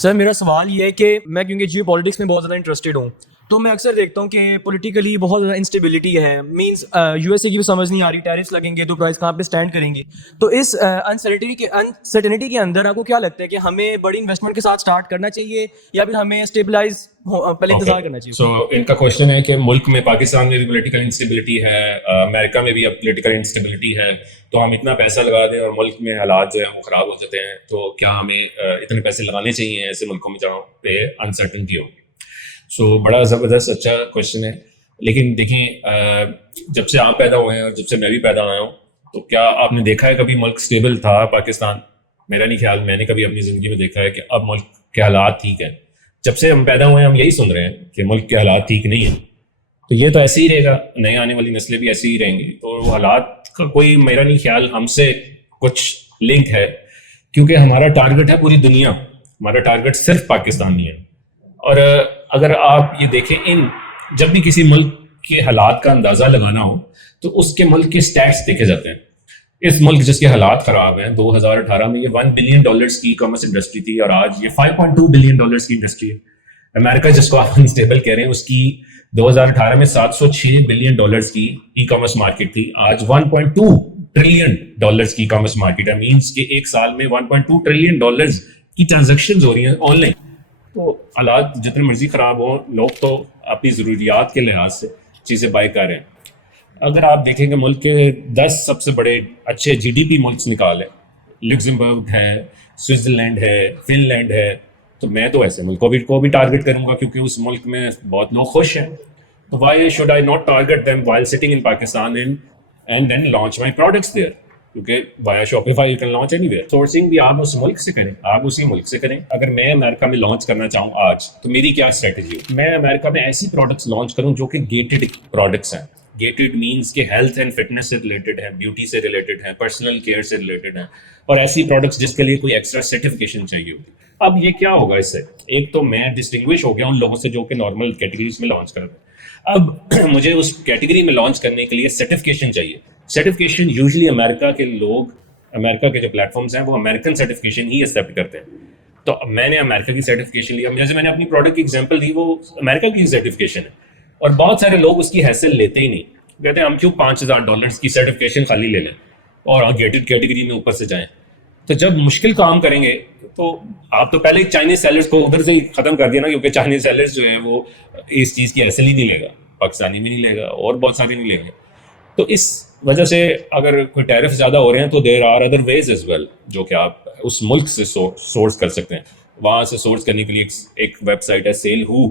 سر میرا سوال یہ ہے کہ میں کیونکہ جیو پالیٹکس میں بہت زیادہ انٹرسٹیڈ ہوں، تو میں اکثر دیکھتا ہوں کہ پولیٹیکلی بہت زیادہ انسٹیبلٹی ہے. مینس یو ایس اے کی بھی سمجھ نہیں آ رہی، ٹیرفس لگیں گے تو پرائز کہاں پہ اسٹینڈ کریں گے. تو اس انسرٹنٹی کے اندر آپ کو کیا لگتا ہے کہ ہمیں بڑی انویسٹمنٹ کے ساتھ اسٹارٹ کرنا چاہیے یا پھر ہمیں اسٹیبلائز پہلے انتظار کرنا چاہیے؟ سو ان کا کوشچن ہے کہ ملک میں پاکستان میں بھی پولیٹیکل انسٹیبلٹی ہے، امریکہ میں بھی اب پولیٹیکل انسٹیبلٹی ہے، تو ہم اتنا پیسہ لگا دیں اور ملک میں حالات جو ہیں وہ خراب ہو جاتے ہیں، تو کیا ہمیں اتنے پیسے لگانے چاہیے ایسے ملکوں میں جہاں پہ انسرٹنٹی ہو؟ سو بڑا زبردست اچھا کوشچن ہے. لیکن دیکھیں، جب سے آپ پیدا ہوئے ہیں اور جب سے میں بھی پیدا ہوا ہوں، تو کیا آپ نے دیکھا ہے کبھی ملک اسٹیبل تھا پاکستان؟ میرا نہیں خیال میں نے کبھی اپنی زندگی میں دیکھا ہے کہ اب ملک کے حالات ٹھیک ہیں. جب سے ہم پیدا ہوئے ہیں ہم یہی سن رہے ہیں کہ ملک کے حالات ٹھیک نہیں ہیں. تو یہ تو ایسے ہی رہے گا، نئے آنے والی نسلیں بھی ایسے ہی رہیں گی. تو وہ حالات کا کوئی میرا نہیں خیال ہم سے کچھ لنک ہے، کیونکہ ہمارا ٹارگٹ ہے پوری دنیا، ہمارا ٹارگٹ صرف پاکستان نہیں ہے. اور اگر آپ یہ دیکھیں، جب بھی کسی ملک کے حالات کا اندازہ لگانا ہو تو اس کے ملک کے سٹیٹس دیکھے جاتے ہیں. اس ملک جس کے حالات خراب ہیں، 2018 میں یہ $1 بلین کی ای کامرس انڈسٹری تھی اور آج یہ $5.2 بلین کی انڈسٹری ہے. امریکہ جس کو آپ انسٹیبل کہہ رہے ہیں، اس کی 2018 میں $706 بلین کی ای کامرس مارکیٹ تھی، آج $1.2 ٹریلین کی ای کامرس مارکیٹ ہے. مینس کہ ایک سال میں $1.2 ٹریلین کی ٹرانزیکشن ہو رہی ہیں آن لائن. تو حالات جتنے مرضی خراب ہوں، لوگ تو اپنی ضروریات کے لحاظ سے چیزیں بائی کر رہے ہیں. اگر آپ دیکھیں کہ ملک کے 10 سب سے بڑے اچھے جی ڈی پی ملکس نکالیں، لگزمبرگ ہے، سوئٹزرلینڈ ہے، فن لینڈ ہے، تو میں تو ایسے ملک کو بھی ٹارگٹ کروں گا کیونکہ اس ملک میں بہت لوگ خوش ہیں. تو why should I not target them while sitting in Pakistan and then launch my products there? کیونکہ via Shopify you can launch anywhere. Sourcing بھی آپ اس ملک سے کریں، آپ اسی ملک سے کریں. اگر میں امریکہ میں لانچ کرنا چاہوں آج، تو میری کیا اسٹریٹجی ہے؟ میں امریکہ میں ایسی پروڈکٹس لانچ کروں جو کہ گیٹڈ پروڈکٹس ہیں. گیٹڈ مینس کہ ہیلتھ اینڈ فٹنس سے ریلیٹڈ ہے، بیوٹی سے ریلیٹڈ ہے، پرسنل کیئر سے ریلیٹڈ ہے، اور ایسی پروڈکٹس جس کے لیے کوئی ایکسٹرا سرٹیفکیشن چاہیے ہوتی. اب یہ کیا ہوگا اس سے؟ ایک تو میں ڈسٹنگوش ہو گیا ان لوگوں سے جو کہ نارمل کیٹیگریز میں لانچ کر رہے ہیں. اب مجھے اس کیٹیگری میں لانچ کرنے کے لیے سرٹیفکیشن چاہیے. سرٹیفکیشن یوزلی امریکہ کے لوگ، امریکہ کے جو پلیٹ فارمس ہیں وہ امریکن سرٹیفکیشن ہی ایکسیپٹ کرتے ہیں. تو میں نے امریکہ کی سرٹیفکیشن لیا، جیسے میں نے اپنی پروڈکٹ کی ایگزامپل دی، وہ امریکہ کی سرٹیفکیشن ہے. اور بہت سارے لوگ اس کی حیثیت لیتے ہی نہیں، کہتے ہیں ہم کیوں $5,000 کی سرٹیفکیشن خالی لے لیں اور گیٹڈ کیٹیگری میں اوپر سے جائیں. تو جب مشکل کام کریں گے تو آپ تو پہلے چائنیز سیلرز کو ادھر سے ہی ختم کر دیا نا، کیونکہ چائنیز سیلرز جو ہیں وہ اس چیز کی حیثیت ہی نہیں لے گا، پاکستانی بھی نہیں لے گا اور بہت سارے نہیں لیں گے. تو اس وجہ سے اگر کوئی ٹیرف زیادہ ہو رہے ہیں تو there are other ways as well جو کہ آپ اس ملک سے سورس کر سکتے ہیں. وہاں سے سورس کرنے کے لیے ایک ویب سائٹ ہے سیل ہو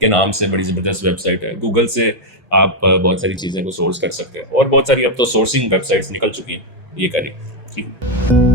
کے نام سے، بڑی زبردست ویب سائٹ ہے. گوگل سے آپ بہت ساری چیزیں کو سورس کر سکتے ہیں، اور بہت ساری اب تو سورسنگ ویب سائٹس نکل چکی ہیں. یہ کریں. ٹھیک.